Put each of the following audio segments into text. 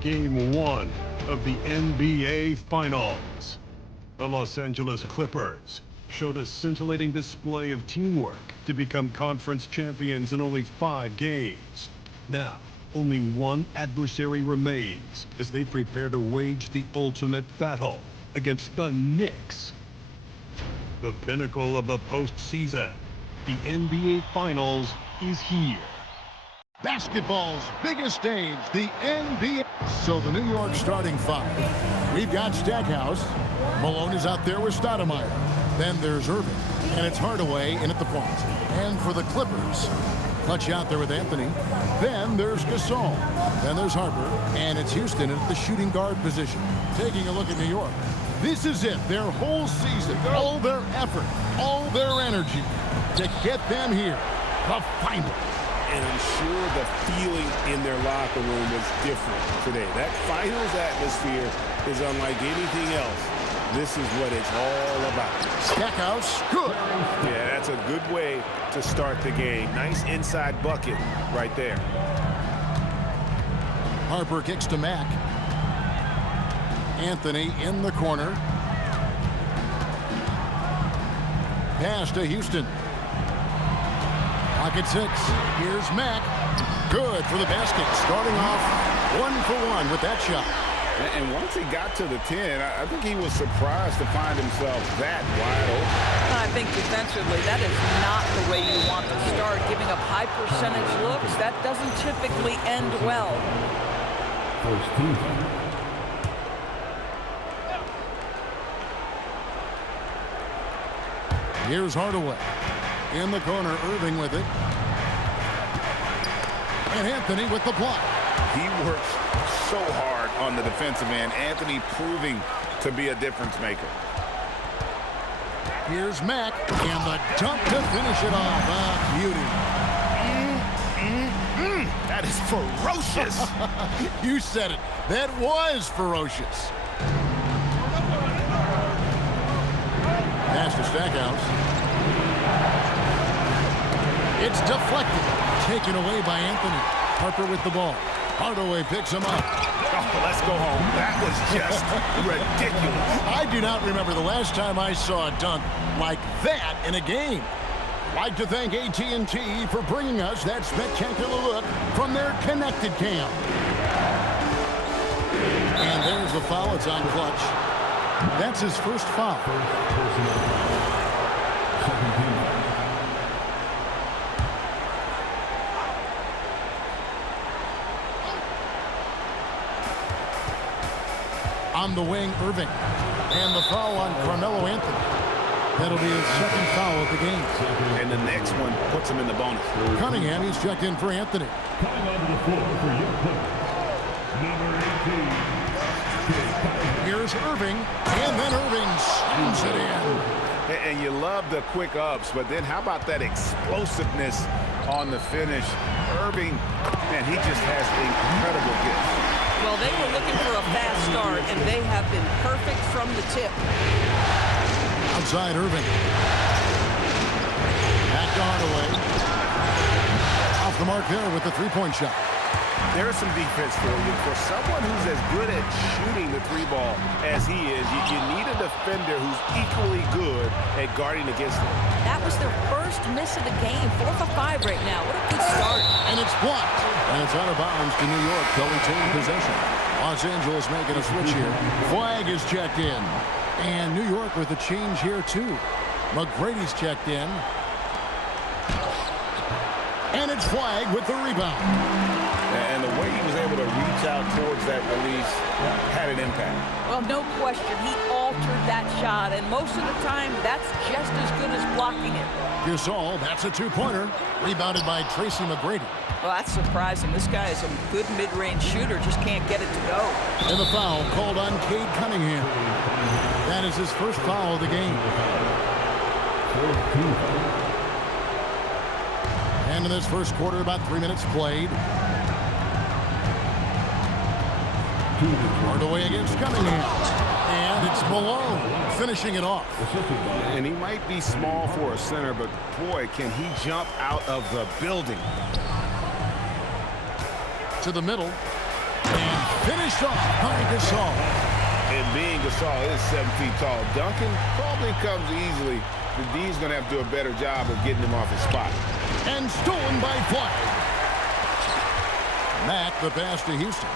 Game 1 of the NBA Finals. The Los Angeles Clippers showed a scintillating display of teamwork to become conference champions in only 5 games. Now, only one adversary remains as they prepare to wage the ultimate battle against the Knicks. The pinnacle of the postseason, the NBA Finals, is here. Basketball's biggest stage, the NBA. So the New York starting five. We've got Stackhouse. Malone is out there with Stoudemire. Then there's Irving. And it's Hardaway in at the point. And for the Clippers, Clutch out there with Anthony. Then there's Gasol. Then there's Harper. And it's Houston at the shooting guard position. Taking a look at New York. This is it. Their whole season. All their effort. All their energy to get them here. The final. And I'm sure the feeling in their locker room was different today. That finals atmosphere is unlike anything else. This is what it's all about. Stackhouse, good. Yeah, that's a good way to start the game. Nice inside bucket right there. Harper kicks to Mack. Anthony in the corner. Pass to Houston. Pocket 6. Here's Mack. Good for the basket. Starting off 1-for-1 with that shot. And once he got to the 10, I think he was surprised to find himself that wide open. I think defensively, that is not the way you want to start. Giving up high percentage looks, that doesn't typically end well. Here's Hardaway. In the corner, Irving with it. And Anthony with the block. He works so hard on the defensive end. Anthony proving to be a difference maker. Here's Mack. And the dunk to finish it off. Beauty. That is ferocious. You said it. That was ferocious. Pass to Stackhouse. It's deflected. Taken away by Anthony. Harper with the ball. Hardaway picks him up. Oh, let's go home. That was just ridiculous. I do not remember the last time I saw a dunk like that in a game. I'd like to thank AT&T for bringing us that spectacular look from their connected cam. And there's the foul. It's on Clutch. That's his first foul. On the wing, Irving. And the foul on Carmelo Anthony. That'll be his second foul of the game. And the next one puts him in the bonus. Cunningham, he's checked in for Anthony. Coming onto the floor for your Clippers, number 18. Here's Irving. And then Irving slams it in. And you love the quick ups, but then how about that explosiveness on the finish? Irving, man, he just has incredible gift. Well, they were looking for a fast start, and they have been perfect from the tip. Outside Irving. Back to Hardaway. Off the mark there with the three-point shot. There's some defense for you. For someone who's as good at shooting the three ball as he is, you need a defender who's equally good at guarding against him. That was their first miss of the game. 4 for 5 right now. What a good start. And it's blocked. And it's out of bounds to New York. They'll retain possession. Los Angeles making a switch here. Flag is checked in. And New York with a change here, too. McGrady's checked in. And it's Flag with the rebound. And the way he was able to reach out towards that release had an impact. Well, no question. He altered that shot, and most of the time, that's just as good as blocking it. Gasol, that's a two-pointer. Rebounded by Tracy McGrady. Well, that's surprising. This guy is a good mid-range shooter, just can't get it to go. And the foul called on Cade Cunningham. That is his first foul of the game. And in this first quarter, about 3 minutes played. Hardaway against Cunningham. And it's Malone finishing it off. And he might be small for a center, but boy, can he jump out of the building. To the middle. And Finished off by Gasol. And being Gasol is 7 feet tall, Duncan probably comes easily. The D's going to have to do a better job of getting him off his spot. And stolen by Flag. Mack the pass to Houston.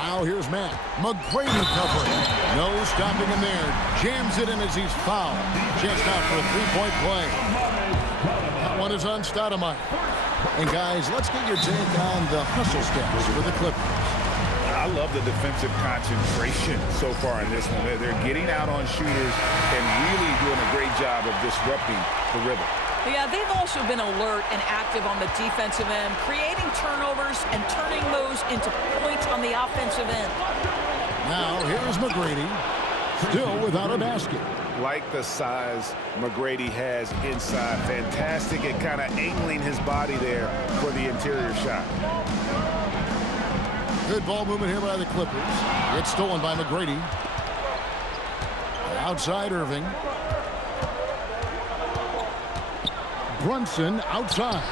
Now here's Mack. McGrady covering. No stopping him there. Jams it in as he's fouled. Chance out for a three-point play. That one is on Stoudemire. And guys, let's get your take on the hustle steps for the Clippers. I love the defensive concentration so far in this one. They're getting out on shooters and really doing a great job of disrupting the rhythm. Yeah, they've also been alert and active on the defensive end, creating turnovers and turning those into points on the offensive end. Now, here's McGrady, still without a basket. Like the size McGrady has inside. Fantastic at kind of angling his body there for the interior shot. Good ball movement here by the Clippers. It's stolen by McGrady. Outside Irving. Brunson outside.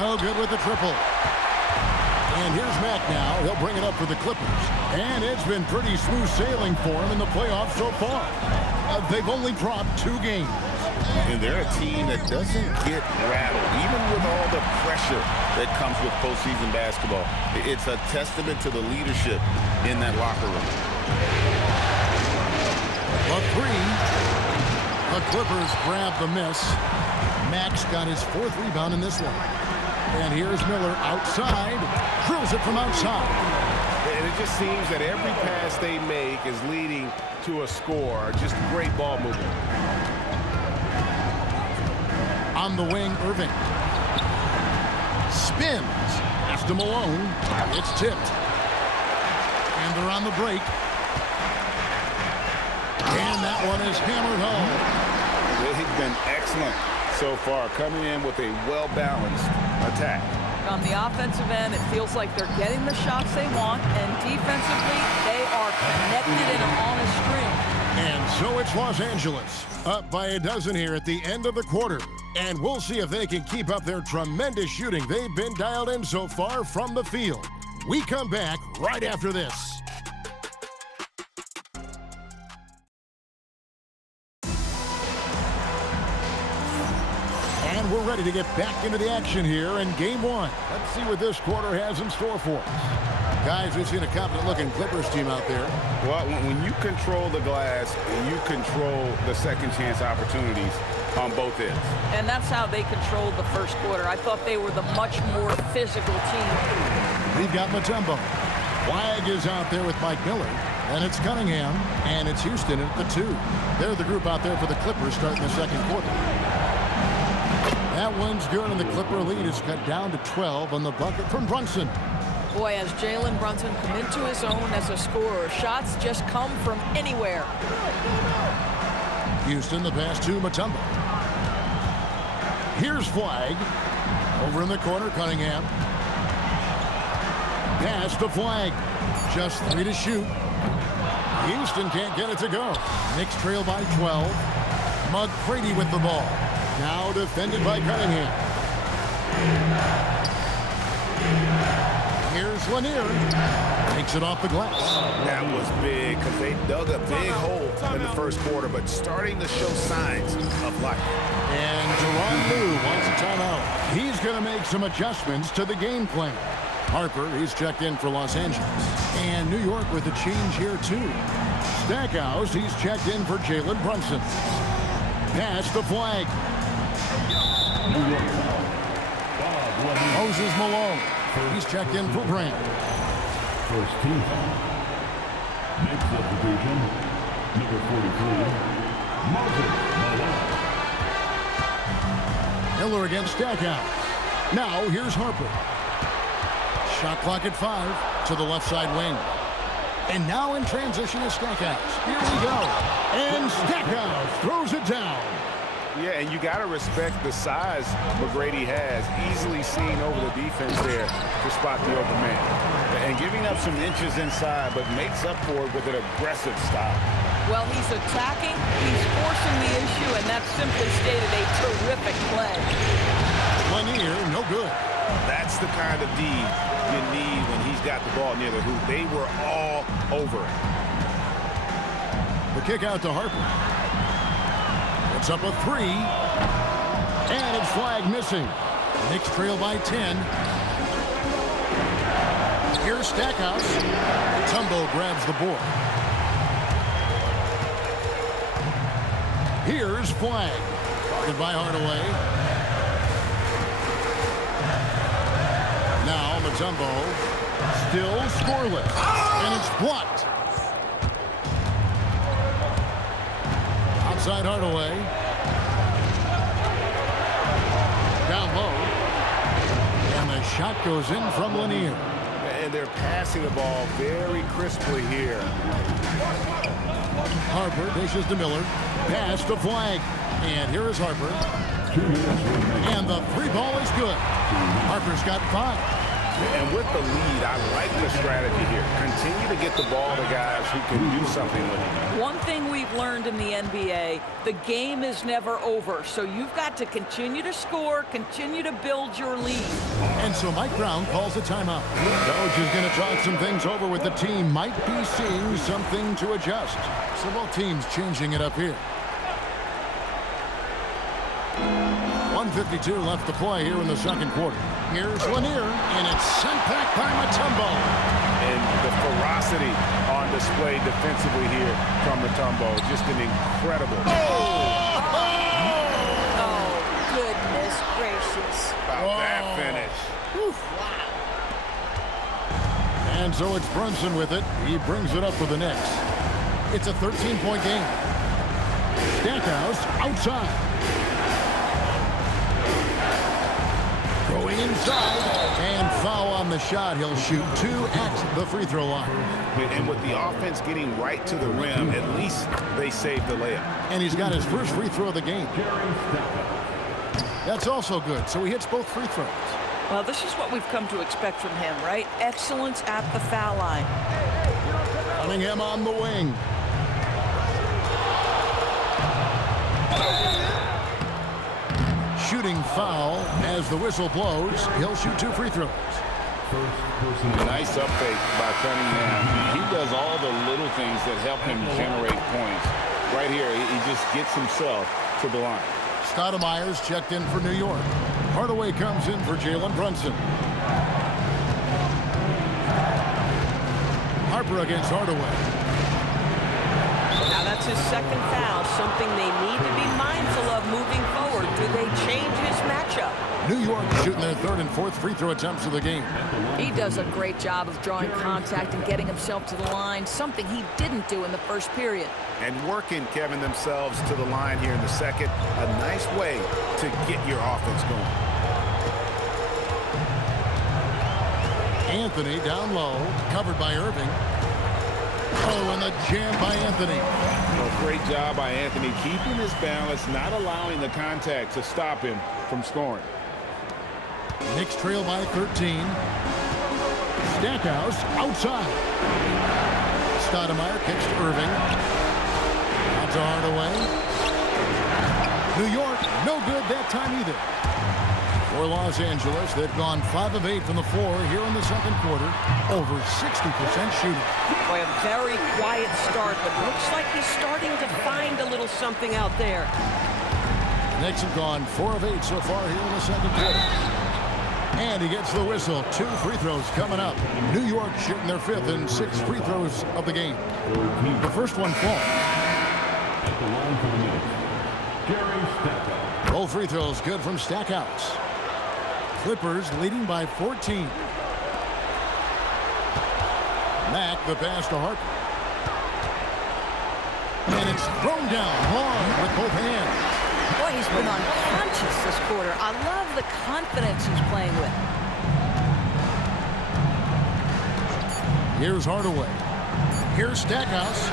No good with the triple. And here's Mack now. He'll bring it up for the Clippers. And it's been pretty smooth sailing for him in the playoffs so far. They've only dropped 2 games. And they're a team that doesn't get rattled, even with all the pressure that comes with postseason basketball. It's a testament to the leadership in that locker room. A 3. The Clippers grab the miss. Mack's got his 4th rebound in this one. And here's Miller outside. Drills it from outside. And it just seems that every pass they make is leading to a score. Just great ball movement. On the wing, Irving. Spins. Pass to Malone. It's tipped. And they're on the break. And that one is hammered home. They've been excellent so far, coming in with a well-balanced attack. On the offensive end, it feels like they're getting the shots they want, and defensively, they are connected and on a string. And so it's Los Angeles, up by a dozen here at the end of the quarter. And we'll see if they can keep up their tremendous shooting they've been dialed in so far from the field. We come back right after this. And we're ready to get back into the action here in Game 1. Let's see what this quarter has in store for us. Guys, we've seen a confident-looking Clippers team out there. Well, when you control the glass, you control the second chance opportunities on both ends. And that's how they controlled the first quarter. I thought they were the much more physical team. We've got Mutombo. Flag is out there with Mike Miller. And it's Cunningham, and it's Houston at the 2. They're the group out there for the Clippers starting the second quarter. That one's good, and the Clipper lead is cut down to 12 on the bucket from Brunson. Boy, has Jalen Brunson come into his own as a scorer. Shots just come from anywhere. Houston, the pass to Mutombo. Here's Flag. Over in the corner, Cunningham. Pass to Flag. Just 3 to shoot. Houston can't get it to go. Knicks trail by 12. McGrady with the ball. Now defended by Cunningham. Here's Lanier. Takes it off the glass. That was big because they dug a big hole in the first quarter, but starting to show signs of life. And Deron Lue wants a timeout. He's going to make some adjustments to the game plan. Harper, he's checked in for Los Angeles. And New York with a change here, too. Stackhouse, he's checked in for Jalen Brunson. Pass the Flag. Moses Malone. He's checked in for Brand. First team. Next substitution, number 43, Moses Malone. Miller against Stackhouse. Now here's Harper. Shot clock at 5 to the left side wing. And now in transition is Stackhouse. Here we go. And Stackhouse throws it down. Yeah, and you got to respect the size McGrady has. Easily seen over the defense there to spot the open man. And giving up some inches inside, but makes up for it with an aggressive stop. Well, he's attacking, he's forcing the issue, and that's simply stated a terrific play. Lanier, no good. That's the kind of D you need when he's got the ball near the hoop. They were all over it. The kick out to Harper. It's up a 3. And it's flag missing. Knicks trail by 10. Here's Stackhouse. Tumbo grabs the board. Here's flag. Guarded by Hardaway. Now Mutombo. Still scoreless. And it's blocked. Outside Hardaway. Down low. And the shot goes in from Lanier. And they're passing the ball very crisply here. Harper dishes to Miller. Pass to Flag. And here is Harper. And the 3 ball is good. Harper's got 5. And with the lead, I like the strategy here. Continue to get the ball to guys who can do something with it. One thing we've learned in the NBA, the game is never over. So you've got to continue to score, continue to build your lead. And so Mike Brown calls a timeout. Coach is going to talk some things over with the team. Might be seeing something to adjust. So both teams changing it up here. 1:52 left to play here in the second quarter. Here's Lanier, and it's sent back by Mutombo. And the ferocity on display defensively here from Mutombo. Just an incredible. Oh, goodness gracious. About that finish. And so it's Brunson with it. He brings it up for the Knicks. It's a 13-point game. Stackhouse outside. Going inside, and foul on the shot. He'll shoot 2 at the free throw line. And with the offense getting right to the rim, at least they saved the layup. And he's got his first free throw of the game. That's also good, so he hits both free throws. Well, this is what we've come to expect from him, right? Excellence at the foul line. Cunningham on the wing. Shooting foul as the whistle blows. He'll shoot 2 free throws. Nice up fake by Cunningham. He does all the little things that help him generate points. Right here, he just gets himself to the line. Stoudemire's checked in for New York. Hardaway comes in for Jalen Brunson. Harper against Hardaway. Now that's his second foul, something they need to be mindful of moving forward. Do they change his matchup? New York shooting their 3rd and 4th free throw attempts of the game. He does a great job of drawing contact and getting himself to the line, something he didn't do in the first period. And working, Kevin, themselves to the line here in the second. A nice way to get your offense going. Anthony down low, covered by Irving. Oh, and the jam by Anthony. Great job by Anthony keeping his balance, not allowing the contact to stop him from scoring. Knicks trail by 13. Stackhouse outside. Stoudemire kicks to Irving. Out to Hardaway. New York, no good that time either. For Los Angeles, they've gone 5 of 8 from the floor here in the second quarter. Over 60% shooting. Boy, a very quiet start, but looks like he's starting to find a little something out there. Knicks have gone 4 of 8 so far here in the second quarter. And he gets the whistle. 2 free throws coming up. New York shooting their 5th and 6th free throws of the game. The first one falls. At the line for the Knicks, Jerry Stackhouse. Both free throws good from Stackhouse. Clippers leading by 14. Mack the pass to Harper. And it's thrown down long with both hands. Boy, he's been unconscious this quarter. I love the confidence he's playing with. Here's Hardaway. Here's Stackhouse.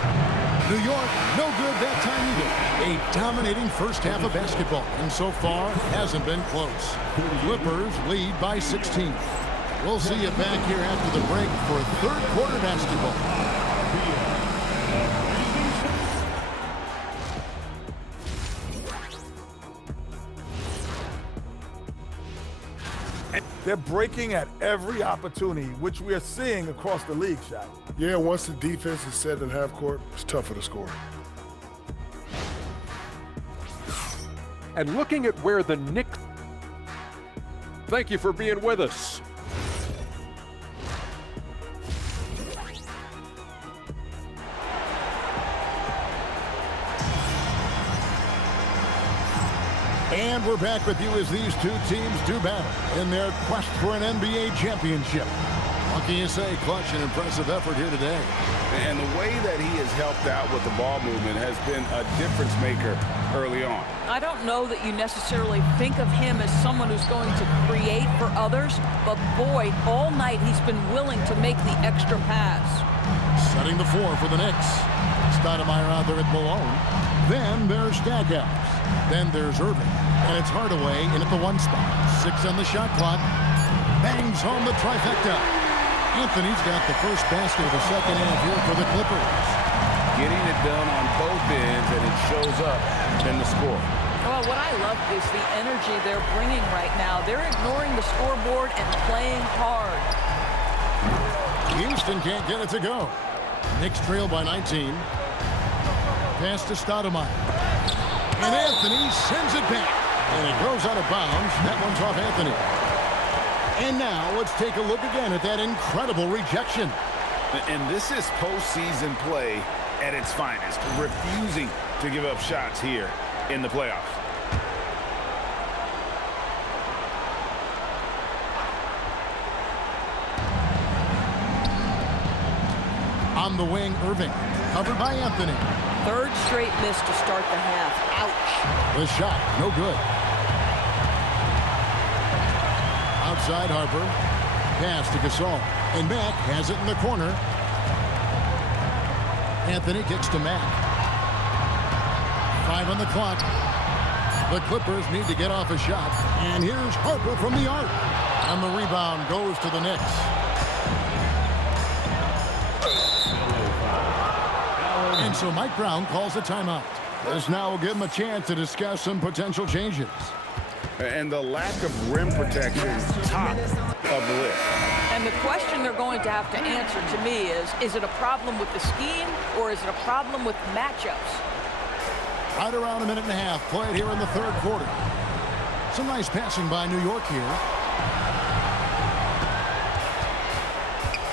New York, no good that time either. A dominating first half of basketball, and so far hasn't been close. Clippers lead by 16. We'll see you back here after the break for 3rd quarter basketball. They're breaking at every opportunity, which we are seeing across the league, Shaq. Yeah, once the defense is set in half court, it's tougher to score. And looking at where the Knicks... Thank you for being with us. And we're back with you as these two teams do battle in their quest for an NBA championship. What can you say? Clutch and impressive effort here today. And the way that he has helped out with the ball movement has been a difference maker early on. I don't know that you necessarily think of him as someone who's going to create for others, but boy, all night he's been willing to make the extra pass. Setting the floor for the Knicks. Stoudemire out there at Malone. Then there's Stackhouse. Then there's Irving. And it's Hardaway in at the 1 spot. 6 on the shot clock. Bangs home the trifecta. Anthony's got the first basket of the second half here for the Clippers. Getting it done on both ends, and it shows up in the score. Well, what I love is the energy they're bringing right now. They're ignoring the scoreboard and playing hard. Houston can't get it to go. Knicks trail by 19. Pass to Stoudemire. And Anthony sends it back. And it goes out of bounds. That one's off Anthony. And now let's take a look again at that incredible rejection. And this is postseason play at its finest. Refusing to give up shots here in the playoffs. On the wing, Irving. Covered by Anthony. Third straight miss to start the half. Ouch. The shot, no good. Outside Harper. Pass to Gasol. And Mack has it in the corner. Anthony kicks to Mack. 5 on the clock. The Clippers need to get off a shot. And here's Harper from the arc. And the rebound goes to the Knicks. And so Mike Brown calls a timeout. This now will give him a chance to discuss some potential changes. And the lack of rim protection, top of the list. And the question they're going to have to answer to me is it a problem with the scheme or is it a problem with matchups? Right around a minute and a half played here in the third quarter. Some nice passing by New York here.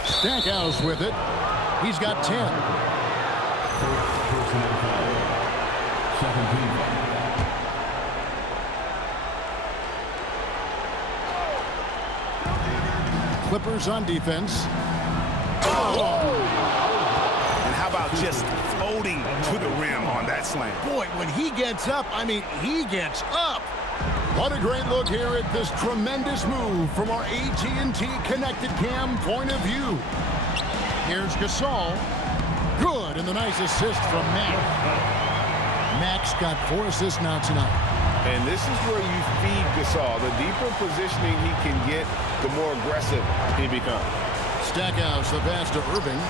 Stackhouse with it. He's got 10. Personal foul. 17. Clippers on defense. And how about just floating to the rim on that slam? Boy, when he gets up, I mean, he gets up. What a great look here at this tremendous move from our AT&T Connected Cam point of view. Here's Gasol. Good, and the nice assist from Mack. Mack's got 4 assists now tonight. And this is where you feed Gasol. The deeper positioning he can get, the more aggressive he becomes. Stackhouse, the pass to Irving.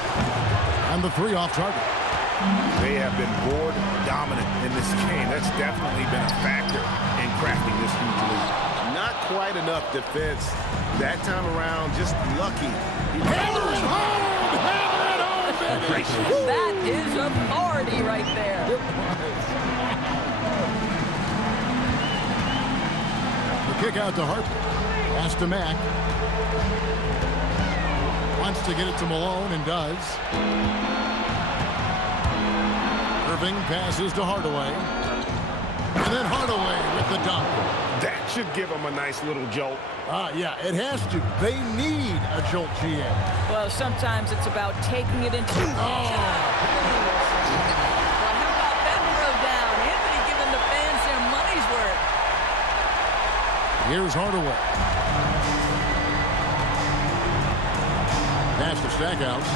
And the 3 off target. They have been board dominant in this game. That's definitely been a factor in crafting this huge lead. Not quite enough defense that time around, just lucky. Hammer it home! Hammer it home, baby! That is authority right there. The kick out to Harper. Pass to Mack. Wants to get it to Malone and does. Irving passes to Hardaway. And then Hardaway with the dunk. That should give them a nice little jolt. Yeah, it has to. They need a jolt, GA. Well, sometimes it's about taking it into the Well, how about that throw down? Anthony giving the fans their money's worth. Here's Hardaway. Pass to Stackhouse.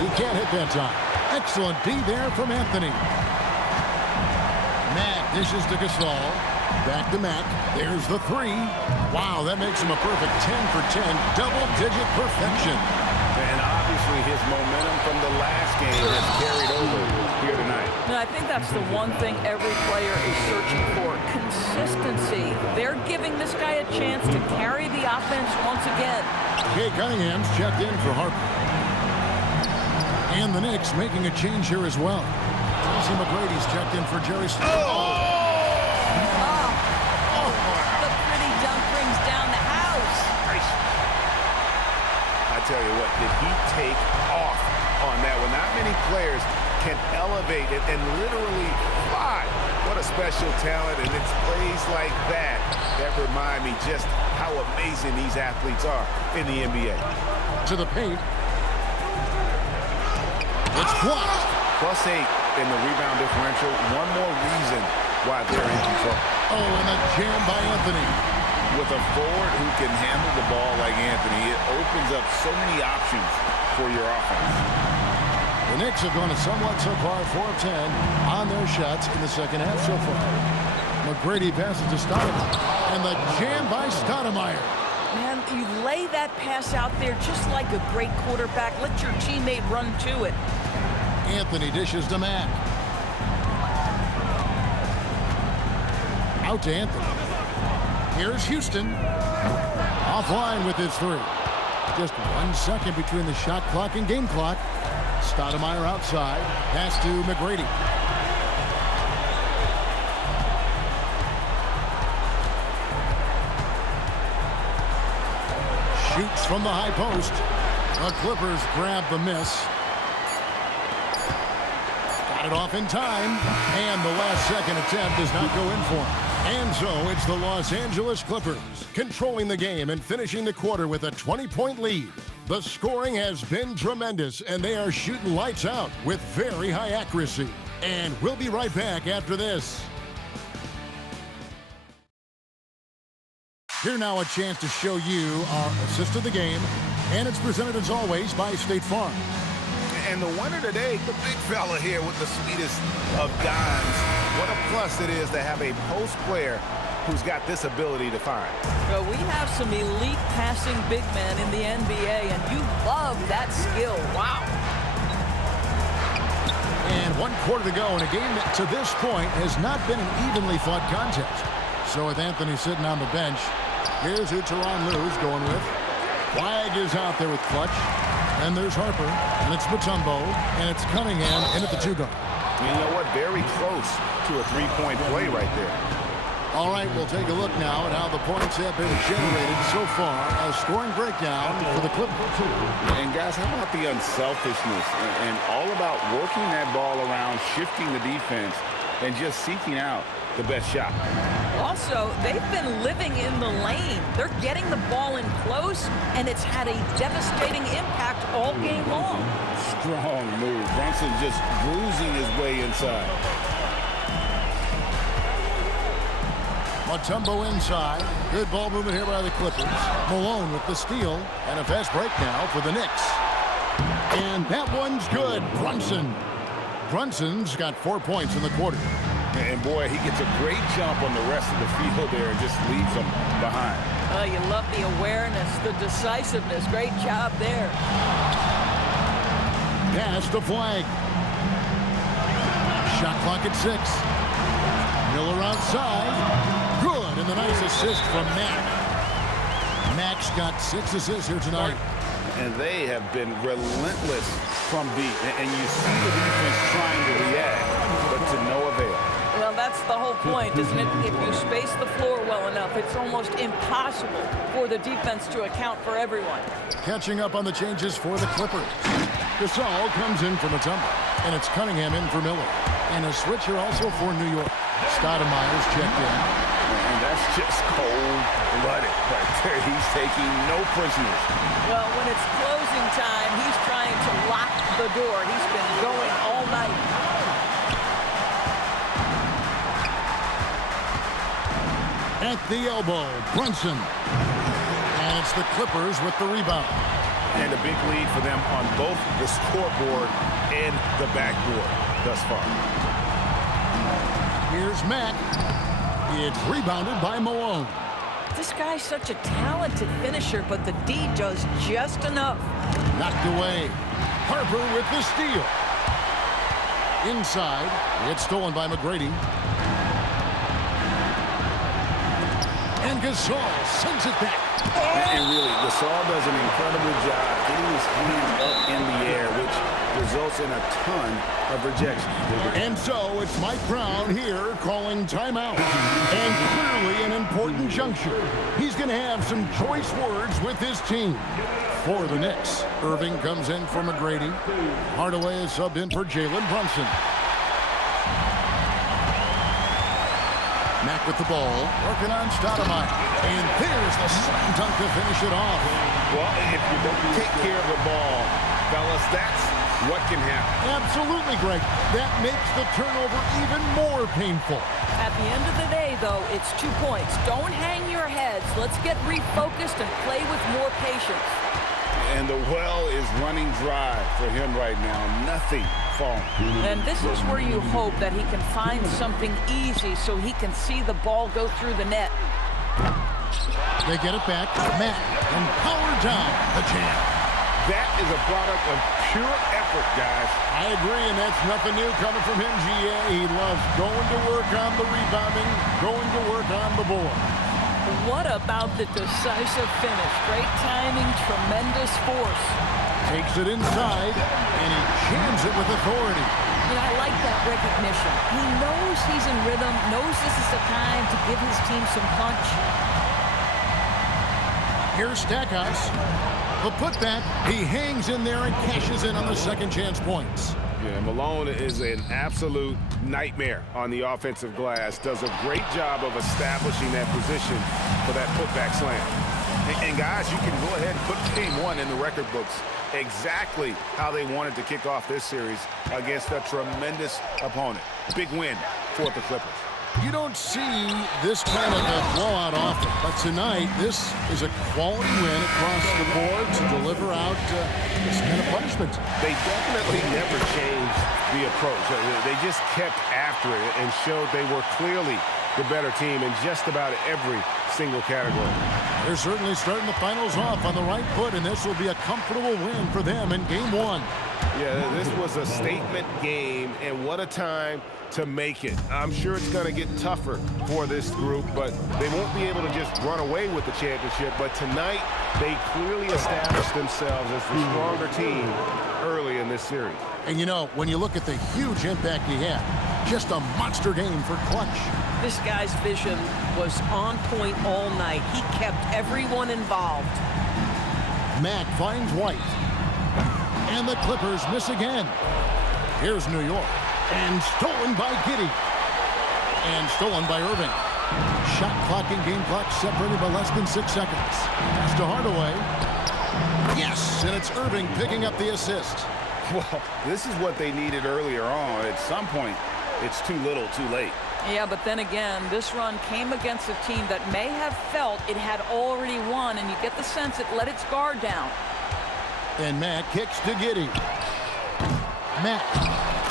He can't hit that time. Excellent D there from Anthony. Mack dishes to Gasol. Back to Mack. There's the 3. Wow, that makes him a perfect 10 for 10. Double-digit perfection. And obviously his momentum from the last game has carried over here tonight. No, I think that's the one thing every player is searching for, consistency. They're giving this guy a chance to carry the offense once again. Kay Cunningham's checked in for Harper. And the Knicks making a change here as well. Tracy McGrady's checked in for Jerry. The pretty dunk brings down the house. I tell you what, did he take off on that one? Not many players can elevate it and literally fly. What a special talent, and it's plays like that that remind me just how amazing these athletes are in the NBA. To the paint. It's blocked. +8 in the rebound differential. One more reason why they're in control. Oh, and a jam by Anthony. With a forward who can handle the ball like Anthony, it opens up so many options for your offense. The Knicks have gone a somewhat subpar 4 of 10 on their shots in the second half so far. McGrady passes to Stoudemire. And the jam by Stoudemire. Man, you lay that pass out there just like a great quarterback. Let your teammate run to it. Anthony dishes to Mack. Out to Anthony. Here's Houston. Offline with his 3. Just 1 second between the shot clock and game clock. Stoudemire outside. Pass to McGrady. Shoots from the high post. The Clippers grab the miss. Got it off in time. And the last second attempt does not go in for him. And so it's the Los Angeles Clippers controlling the game and finishing the quarter with a 20-point lead. The scoring has been tremendous, and they are shooting lights out with very high accuracy. And we'll be right back after this. Here now a chance to show you our assist of the game, and it's presented as always by State Farm. And the winner today, the big fella here with the sweetest of dimes. What a plus it is to have a post player who's got this ability to find. Well, we have some elite passing big men in the NBA, and you love that skill. Wow. And 1 quarter to go in a game that to this point has not been an evenly fought contest. So with Anthony sitting on the bench, here's who Tyronn Lue's going with. Flag is out there with Clutch. And there's Harper, and it's Mutombo, and it's Cunningham in at the 2-guard. You know what? Very close to a 3-point play right there. All right, we'll take a look now at how the points have been generated so far. A scoring breakdown for the Clippers. And guys, how about the unselfishness and all about working that ball around, shifting the defense, and just seeking out the best shot. Also, they've been living in the lane. They're getting the ball in close, and it's had a devastating impact all game long. Strong move. Brunson just bruising his way inside. Mutombo inside. Good ball movement here by the Clippers. Malone with the steal, and a fast break now for the Knicks. And that one's good. Brunson's got 4 points in the quarter. And boy, he gets a great jump on the rest of the field there and just leaves them behind. Oh, you love the awareness, the decisiveness. Great job there. Pass to Flag. Shot clock at 6. Miller outside. Good, and the nice assist from Mack. Mack's got 6 assists here tonight. And they have been relentless from deep. And you see the defense trying to react, but to no avail. Well, that's the whole point, isn't it? If you space the floor well enough, it's almost impossible for the defense to account for everyone. Catching up on the changes for the Clippers. Gasol comes in for Mutombo, and it's Cunningham in for Miller. And a switch here also for New York. Stoudemire's checked in. And that's just cold-blooded right there. He's taking no prisoners. Well, when it's closing time, he's trying to lock the door. He's been going all night. At the elbow, Brunson. And it's the Clippers with the rebound. And a big lead for them on both the scoreboard and the backboard thus far. Here's Mack. It's rebounded by Malone. This guy's such a talented finisher, but the D does just enough. Knocked away. Harper with the steal. Inside, it's stolen by McGrady. And Gasol sends it back. And really, Gasol does an incredible job getting his hands up in the air, which results in a ton of rejection. And so it's Mike Brown here calling timeout. And clearly an important juncture. He's going to have some choice words with his team. For the Knicks, Irving comes in for McGrady. Hardaway is subbed in for Jalen Brunson. Mack with the ball, working on Stoudemire. And there's the slam dunk to finish it off. Well, if you don't take care of the ball, fellas, that's what can happen. Absolutely, Greg. That makes the turnover even more painful. At the end of the day, though, it's 2 points. Don't hang your heads. Let's get refocused and play with more patience. And the well is running dry for him right now. Nothing falling. And this is where you hope that he can find something easy so he can see the ball go through the net. They get it back. Matt and power down the jam. That is a product of pure effort, guys. I agree, and that's nothing new coming from him, GA. He loves going to work on the rebounding, going to work on the board. What about the decisive finish? Great timing, tremendous force. Takes it inside, and he jams it with authority. And I like that recognition. He knows he's in rhythm, knows this is the time to give his team some punch. Here's Stackhouse. The putback, he hangs in there and cashes in on the second chance points. Yeah, Malone is an absolute nightmare on the offensive glass. Does a great job of establishing that position for that putback slam. And guys, you can go ahead and put game one in the record books. Exactly how they wanted to kick off this series against a tremendous opponent. Big win for the Clippers. You don't see this kind of a blowout often, but tonight this is a quality win across the board to deliver out this kind of punishment. They definitely never changed the approach. They just kept after it and showed they were clearly the better team in just about every single category. They're certainly starting the finals off on the right foot, and this will be a comfortable win for them in game one. Yeah, this was a statement game, and what a time to make it. I'm sure it's going to get tougher for this group, but they won't be able to just run away with the championship. But tonight, they clearly established themselves as the stronger team early in this series. And you know, when you look at the huge impact he had, just a monster game for clutch. This guy's vision was on point all night. He kept everyone involved. Mack finds White. And the Clippers miss again. Here's New York. And stolen by Giddey. And stolen by Irving. Shot clock and game clock separated by less than 6 seconds. Pass to Hardaway. Yes, and it's Irving picking up the assist. Well, this is what they needed earlier on. At some point, it's too little, too late. Yeah, but then again, this run came against a team that may have felt it had already won, and you get the sense it let its guard down. And Matt kicks to Giddey. Matt,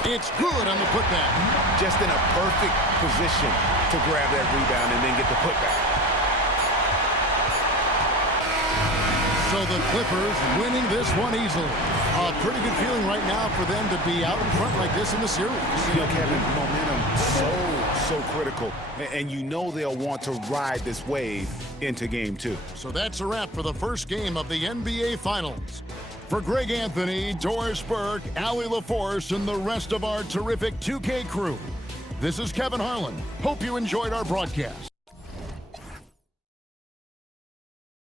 it's good on the putback. Just in a perfect position to grab that rebound and then get the putback. So the Clippers winning this one easily. A pretty good feeling right now for them to be out in front like this in the series. You know, Kevin, momentum so critical. And you know they'll want to ride this wave into game two. So that's a wrap for the first game of the NBA Finals. For Greg Anthony, Doris Burke, Allie LaForce, and the rest of our terrific 2K crew, this is Kevin Harlan. Hope you enjoyed our broadcast.